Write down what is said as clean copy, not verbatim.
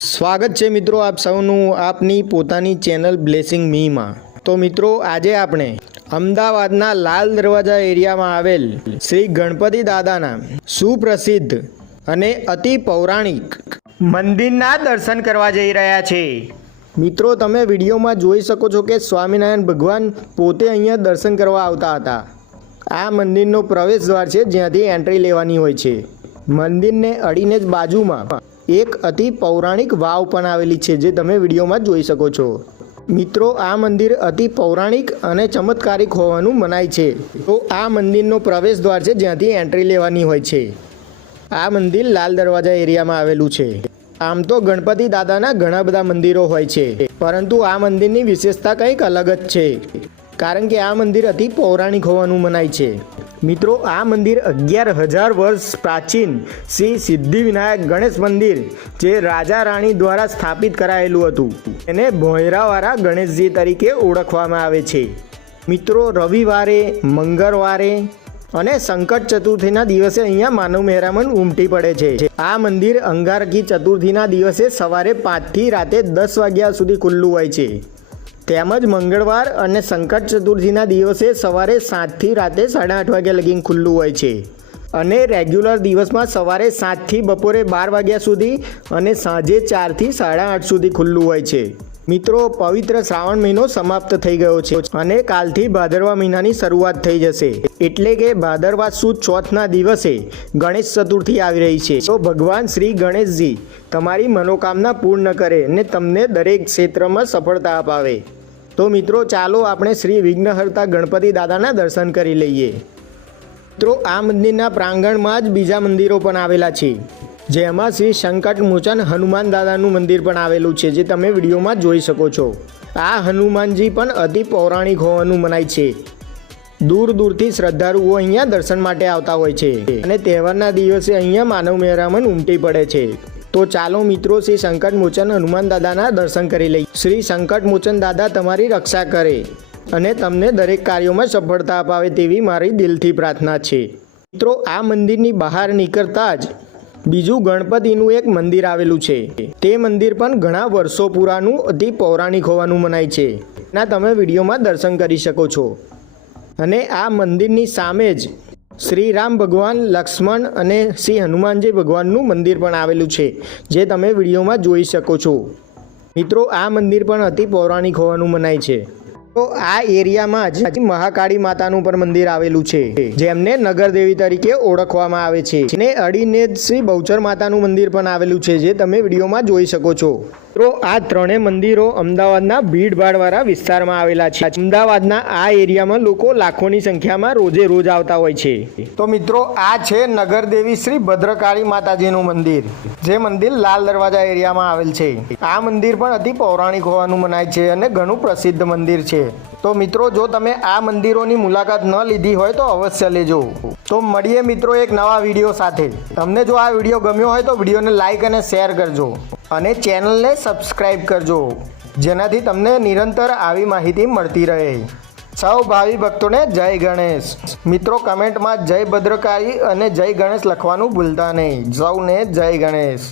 સ્વાગત છે મિત્રો આપ સૌનું આપની પોતાની ચેનલ બ્લેસિંગ મીમાં। તો મિત્રો આજે આપણે અમદાવાદના લાલ દરવાજા એરિયામાં આવેલ શ્રી ગણપતિ દાદાના સુપ્રસિદ્ધ અને અતિ પૌરાણિક મંદિરના દર્શન કરવા જઈ રહ્યા છે। મિત્રો તમે વિડીયોમાં જોઈ શકો છો કે સ્વામિનારાયણ ભગવાન પોતે અહીંયા દર્શન કરવા આવતા હતા। આ મંદિરનો પ્રવેશ દ્વાર છે જ્યાંથી એન્ટ્રી લેવાની હોય છે। મંદિરને અડીને જ બાજુમાં એક અતિ પૌરાણિક વાવ પણ આવેલી છે જે તમે વિડીયોમાં જોઈ શકો છો। મિત્રો આ મંદિર અતિ પૌરાણિક અને ચમત્કારિક હોવાનું મનાય છે। તો આ મંદિરનો પ્રવેશ દ્વાર છે જ્યાંથી એન્ટ્રી લેવાની હોય છે। આ મંદિર લાલ દરવાજા એરિયામાં આવેલું છે। આમ તો ગણપતિ દાદાના ઘણા બધા મંદિરો હોય છે, પરંતુ આ મંદિરની વિશેષતા કંઈક અલગ જ છે, કારણ કે આ મંદિર અતિ પૌરાણિક હોવાનું મનાય છે। મિત્રો આ મંદિર 11,000 વર્ષ પ્રાચીન શ્રી સિદ્ધિવિનાયક ગણેશ મંદિર જે રાજા રાણી દ્વારા સ્થાપિત કરાયેલું હતું એને ભોંયરાવાળા ગણેશજી તરીકે ઓળખવામાં આવે છે। મિત્રો રવિવારે, મંગળવારે અને સંકટ ચતુર્થીના દિવસે અહીંયા માનવ મહેરામણ ઉમટી પડે છે। આ મંદિર અંગારકી ચતુર્થીના દિવસે સવારે 5 થી રાતે 10 વાગ્યા સુધી ખુલ્લું હોય છે, તેમજ મંગળવાર અને સંકટ ચતુર્થીના દિવસે સવારે 7 થી રાતે 8:30 વાગ્યા લગી ખુલ્લું હોય છે, અને રેગ્યુલર દિવસમાં સવારે 7 થી બપોરે 12 વાગ્યા સુધી અને સાંજે 4 થી 8:30 સુધી ખુલ્લું હોય છે। મિત્રો પવિત્ર શ્રાવણ મહિનો સમાપ્ત થઈ ગયો છે અને કાલથી ભાદરવા મહિનાની શરૂઆત થઈ જશે, એટલે કે ભાદરવા સુદ ચોથના દિવસે ગણેશ ચતુર્થી આવી રહી છે। તો ભગવાન શ્રી ગણેશજી તમારી મનોકામના પૂર્ણ કરે અને તમને દરેક ક્ષેત્રમાં સફળતા અપાવે। તો મિત્રો ચાલો આપણે શ્રી વિઘ્નહર્તા ગણપતિ દાદાના દર્શન કરી લઈએ। મિત્રો આ મંદિરના પ્રાંગણમાં જ બીજા મંદિરો પણ આવેલા છે, જેમાં શ્રી સંકટ મોચન હનુમાન દાદાનું મંદિર પણ આવેલું છે જે તમે વિડીયોમાં જોઈ શકો છો। આ હનુમાનજી પણ અતિ પૌરાણિક હોવાનું મનાય છે। દૂર દૂરથી શ્રદ્ધાળુઓ અહીંયા દર્શન માટે આવતા હોય છે અને તહેવારના દિવસે અહીંયા માનવ મહેરામણ ઉમટી પડે છે। તો ચાલો મિત્રો શ્રી સંકટ મોચન હનુમાન દાદાના દર્શન કરી લઈએ। શ્રી સંકટ મોચન દાદા તમારી રક્ષા કરે અને તમને દરેક કાર્યોમાં સફળતા અપાવે તેવી મારી દિલથી પ્રાર્થના છે। મિત્રો આ મંદિરની બહાર નીકળતા જ બીજું ગણપતિનું એક મંદિર આવેલું છે। તે મંદિર પણ ઘણા વર્ષો પુરાનું અતિ પૌરાણિક હોવાનું મનાય છે, ના તમે વિડીયોમાં દર્શન કરી શકો છો। અને આ મંદિરની સામે જ શ્રી રામ ભગવાન, લક્ષ્મણ અને શ્રી હનુમાનજી ભગવાનનું મંદિર પણ આવેલું છે જે તમે વિડીયોમાં જોઈ શકો છો। મિત્રો આ મંદિર પણ અતિ પૌરાણિક હોવાનું મનાય છે। તો આ એરિયામાં જ મહાકાળી માતાનું પણ મંદિર આવેલું છે જેમને નગરદેવી તરીકે ઓળખવામાં આવે છે, અને અડીને જ શ્રી બહુચર માતાનું મંદિર પણ આવેલું છે જે તમે વિડીયોમાં જોઈ શકો છો। તો આ ત્રણેય મંદિરો અમદાવાદના ભીડભાડવાળા વિસ્તારમાં આવેલા છે। અમદાવાદના આ એરિયામાં લોકો લાખોની સંખ્યામાં રોજે રોજ આવતા હોય છે। તો મિત્રો આ છે નગરદેવી શ્રી ભદ્રકાળી માતાજીનું મંદિર, જે મંદિર લાલ દરવાજા એરિયામાં આવેલ છે। આ મંદિર પણ અતિ પૌરાણિક હોવાનું મનાય છે અને ઘણું પ્રસિદ્ધ મંદિર છે। તો મિત્રો જો તમે આ મંદિરોની મુલાકાત ન લીધી હોય તો અવશ્ય લેજો। તો મળીએ મિત્રો એક નવા વિડીયો સાથે। તમને જો આ વિડીયો ગમ્યો હોય તો વિડીયોને લાઈક અને શેર કરજો અને ચેનલને સબસ્ક્રાઈબ કરજો, જેનાથી તમને નિરંતર આવી માહિતી મળતી રહે। સૌ ભાવિ ભક્તોને જય ગણેશ। મિત્રો કમેન્ટમાં જય ભદ્રકાળી અને જય ગણેશ લખવાનું ભૂલતા નહીં। સૌને જય ગણેશ।